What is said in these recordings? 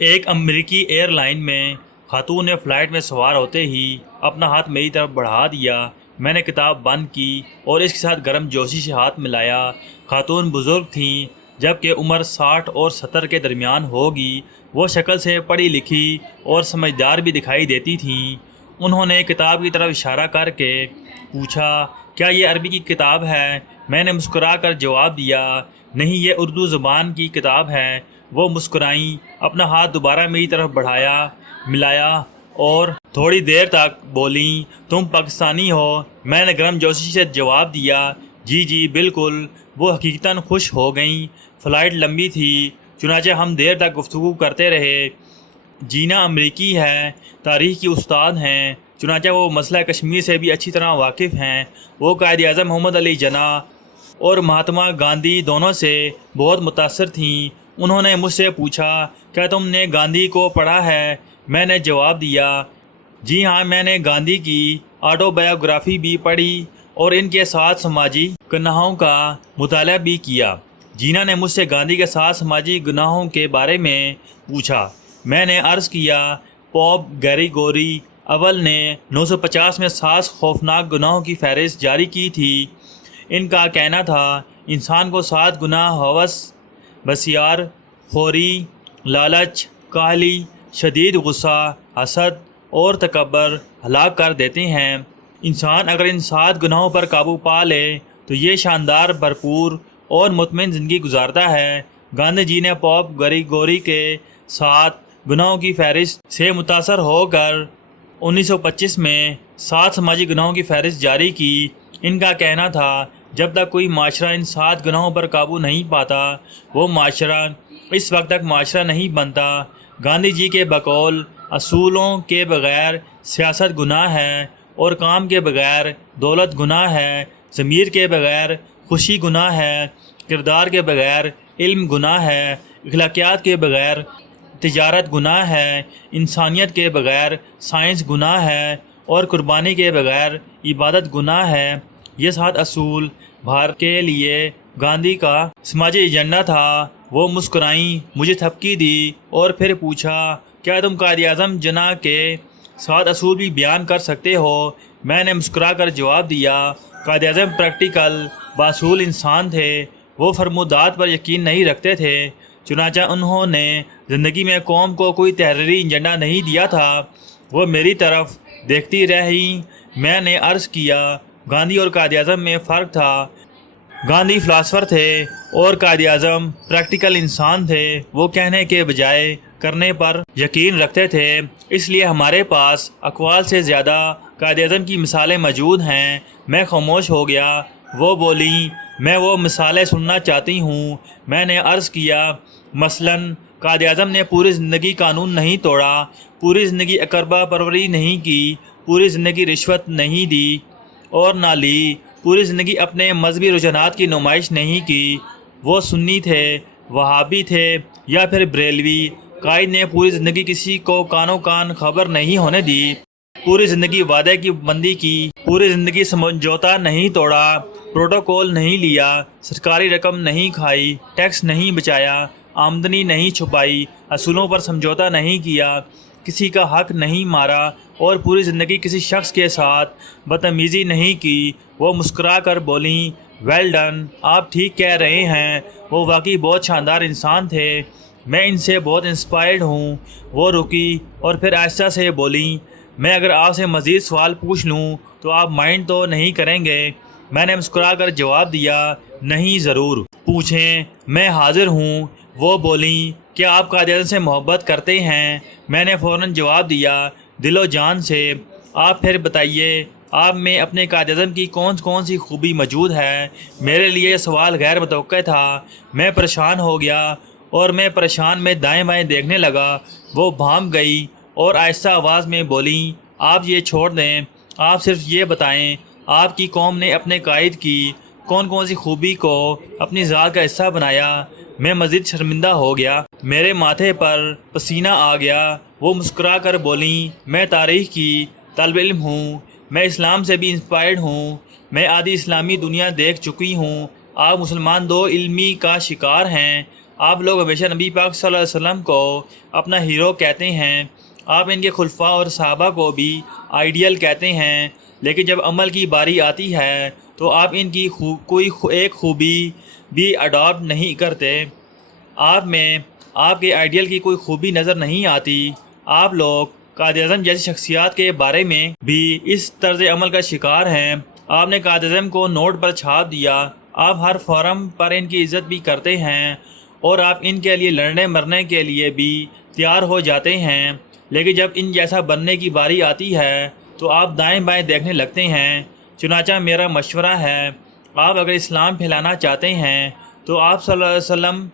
ایک امریکی air line میں خاتون نے فلائٹ میں سوار ہوتے ہی اپنا ہاتھ میری طرف بڑھا دیا۔ میں نے کتاب بند کی اور اس کے ساتھ گرم جوشی سے ہاتھ ملایا۔ خاتون بزرگ تھیں، جبکہ عمر 60 اور 70 کے درمیان ہوگی۔ وہ شکل سے پڑھی لکھی اور سمجھدار بھی دکھائی دیتی تھیں۔ انہوں نے کتاب کی طرف اشارہ کر کے پوچھا، کیا یہ عربی کی کتاب ہے؟ میں نے مسکرا کر جواب دیا، نہیں، یہ اردو زبان کی کتاب ہے۔ وہ مسکرائیں، اپنا ہاتھ دوبارہ میری طرف بڑھایا، ملایا اور تھوڑی دیر تک بولیں، تم پاکستانی ہو؟ میں نے گرم جوشی سے جواب دیا، جی جی بالکل۔ وہ حقیقتاً خوش ہو گئیں۔ فلائٹ لمبی تھی، چنانچہ ہم دیر تک گفتگو کرتے رہے۔ جینا امریکی ہے، تاریخ کی استاد ہیں، چنانچہ وہ مسئلہ کشمیر سے بھی اچھی طرح واقف ہیں۔ وہ قائد اعظم محمد علی جناح اور مہاتما گاندھی دونوں سے بہت متاثر تھیں۔ انہوں نے مجھ سے پوچھا، کیا تم نے گاندھی کو پڑھا ہے؟ میں نے جواب دیا، جی ہاں، میں نے گاندھی کی آٹو بایوگرافی بھی پڑھی اور ان کے ساتھ سماجی گناہوں کا مطالعہ بھی کیا۔ جینا نے مجھ سے گاندھی کے ساتھ سماجی گناہوں کے بارے میں پوچھا۔ میں نے عرض کیا، پوپ گریگوری اول نے 950 میں 7 خوفناک گناہوں کی فہرست جاری کی تھی۔ ان کا کہنا تھا، انسان کو 7 گناہ ہوس، بسیار، خوری، لالچ، کاہلی، شدید غصہ، حسد اور تکبر ہلاک کر دیتے ہیں۔ انسان اگر ان 7 گناہوں پر قابو پا لے تو یہ شاندار، بھرپور اور مطمئن زندگی گزارتا ہے۔ گاندھی جی نے پوپ گریگوری کے 7 گناہوں کی فہرست سے متاثر ہو کر 1925 میں 7 سماجی گناہوں کی فہرست جاری کی۔ ان کا کہنا تھا، جب تک کوئی معاشرہ ان 7 گناہوں پر قابو نہیں پاتا، وہ معاشرہ اس وقت تک معاشرہ نہیں بنتا۔ گاندھی جی کے بقول، اصولوں کے بغیر سیاست گناہ ہے اور کام کے بغیر دولت گناہ ہے، ضمیر کے بغیر خوشی گناہ ہے، کردار کے بغیر علم گناہ ہے، اخلاقیات کے بغیر تجارت گناہ ہے، انسانیت کے بغیر سائنس گناہ ہے اور قربانی کے بغیر عبادت گناہ ہے۔ یہ 7 اصول بھارت کے لیے گاندھی کا سماجی ایجنڈا تھا۔ وہ مسکرائیں، مجھے تھپکی دی اور پھر پوچھا، کیا تم قائد اعظم جناح کے 7 اصول بھی بیان کر سکتے ہو؟ میں نے مسکرا کر جواب دیا، قائد اعظم پریکٹیکل، باصول انسان تھے۔ وہ فرمودات پر یقین نہیں رکھتے تھے، چنانچہ انہوں نے زندگی میں قوم کو کوئی تحریری ایجنڈا نہیں دیا تھا۔ وہ میری طرف دیکھتی رہیں۔ میں نے عرض کیا، گاندھی اور قائد اعظم میں فرق تھا۔ گاندھی فلاسفر تھے اور قائد اعظم پریکٹیکل انسان تھے۔ وہ کہنے کے بجائے کرنے پر یقین رکھتے تھے۔ اس لیے ہمارے پاس اقوال سے زیادہ قائد اعظم کی مثالیں موجود ہیں۔ میں خاموش ہو گیا۔ وہ بولیں، میں وہ مثالیں سننا چاہتی ہوں۔ میں نے عرض کیا، مثلاً قائد اعظم نے پوری زندگی قانون نہیں توڑا، پوری زندگی اقربا پروری نہیں کی، پوری زندگی رشوت نہیں دی اور نہ لی، پوری زندگی اپنے مذہبی رجحانات کی نمائش نہیں کی۔ وہ سنی تھے، وہابی تھے یا پھر بریلوی۔ قائد نے پوری زندگی کسی کو کانوں کان خبر نہیں ہونے دی، پوری زندگی وعدے کی بندی کی، پوری زندگی سمجھوتا نہیں توڑا، پروٹوکول نہیں لیا، سرکاری رقم نہیں کھائی، ٹیکس نہیں بچایا، آمدنی نہیں چھپائی، اصولوں پر سمجھوتا نہیں کیا، کسی کا حق نہیں مارا اور پوری زندگی کسی شخص کے ساتھ بدتمیزی نہیں کی۔ وہ مسکرا کر بولیں، ویل ڈن، آپ ٹھیک کہہ رہے ہیں، وہ واقعی بہت شاندار انسان تھے، میں ان سے بہت انسپائرڈ ہوں۔ وہ رکی اور پھر آہستہ سے بولیں، میں اگر آپ سے مزید سوال پوچھ لوں تو آپ مائنڈ تو نہیں کریں گے؟ میں نے مسکرا کر جواب دیا، نہیں، ضرور پوچھیں، میں حاضر ہوں۔ وہ بولیں، کیا آپ قائد اعظم سے محبت کرتے ہیں؟ میں نے فوراً جواب دیا، دل و جان سے۔ آپ پھر بتائیے، آپ میں اپنے قائد اعظم کی کون سی خوبی موجود ہے؟ میرے لیے یہ سوال غیر متوقع تھا۔ میں پریشان ہو گیا اور میں پریشان میں دائیں بائیں دیکھنے لگا۔ وہ بھانپ گئی اور آہستہ آواز میں بولیں، آپ یہ چھوڑ دیں، آپ صرف یہ بتائیں، آپ کی قوم نے اپنے قائد کی کون سی خوبی کو اپنی ذات کا حصہ بنایا؟ میں مزید شرمندہ ہو گیا، میرے ماتھے پر پسینہ آ گیا۔ وہ مسکرا کر بولیں، میں تاریخ کی طالب علم ہوں، میں اسلام سے بھی انسپائرڈ ہوں، میں آدھی اسلامی دنیا دیکھ چکی ہوں۔ آپ مسلمان دو علمی کا شکار ہیں، آپ لوگ ہمیشہ نبی پاک صلی اللہ علیہ وسلم کو اپنا ہیرو کہتے ہیں، آپ ان کے خلفاء اور صحابہ کو بھی آئیڈیل کہتے ہیں، لیکن جب عمل کی باری آتی ہے تو آپ ان کی ایک خوبی بھی اڈاپٹ نہیں کرتے۔ آپ میں آپ کے آئیڈیل کی کوئی خوبی نظر نہیں آتی۔ آپ لوگ قائد اعظم جیسی شخصیات کے بارے میں بھی اس طرز عمل کا شکار ہیں۔ آپ نے قائد اعظم کو نوٹ پر چھاپ دیا، آپ ہر فورم پر ان کی عزت بھی کرتے ہیں اور آپ ان کے لیے لڑنے مرنے کے لیے بھی تیار ہو جاتے ہیں، لیکن جب ان جیسا بننے کی باری آتی ہے تو آپ دائیں بائیں دیکھنے لگتے ہیں۔ چنانچہ میرا مشورہ ہے، آپ اگر اسلام پھیلانا چاہتے ہیں تو آپ صلی اللہ علیہ وسلم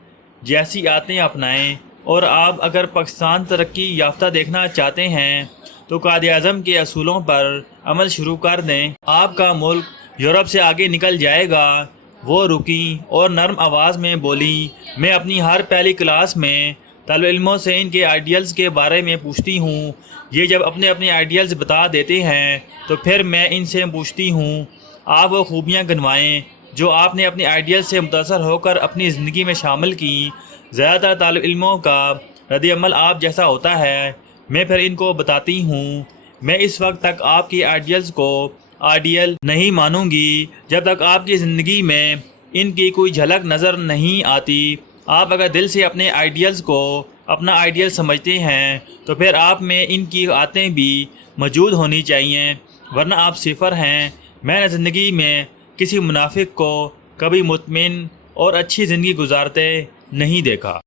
جیسی عادتیں اپنائیں، اور آپ اگر پاکستان ترقی یافتہ دیکھنا چاہتے ہیں تو قائد اعظم کے اصولوں پر عمل شروع کر دیں۔ آپ کا ملک یورپ سے آگے نکل جائے گا۔ وہ رکیں اور نرم آواز میں بولیں، میں اپنی ہر پہلی کلاس میں طالب علموں سے ان کے آئیڈیلز کے بارے میں پوچھتی ہوں۔ یہ جب اپنے آئیڈیلز بتا دیتے ہیں تو پھر میں ان سے پوچھتی ہوں، آپ وہ خوبیاں گنوائیں جو آپ نے اپنے آئیڈیل سے متاثر ہو کر اپنی زندگی میں شامل کی۔ زیادہ تر طالب علموں کا رد عمل آپ جیسا ہوتا ہے، میں پھر ان کو بتاتی ہوں۔ میں اس وقت تک آپ کی آئیڈیلز کو آئیڈیل نہیں مانوں گی جب تک آپ کی زندگی میں ان کی کوئی جھلک نظر نہیں آتی۔ آپ اگر دل سے اپنے آئیڈیلز کو اپنا آئیڈیل سمجھتے ہیں تو پھر آپ میں ان کی عادتیں بھی موجود ہونی چاہیے، ورنہ آپ صفر ہیں۔ میں نے زندگی میں کسی منافق کو کبھی مطمئن اور اچھی زندگی گزارتے نہیں دیکھا۔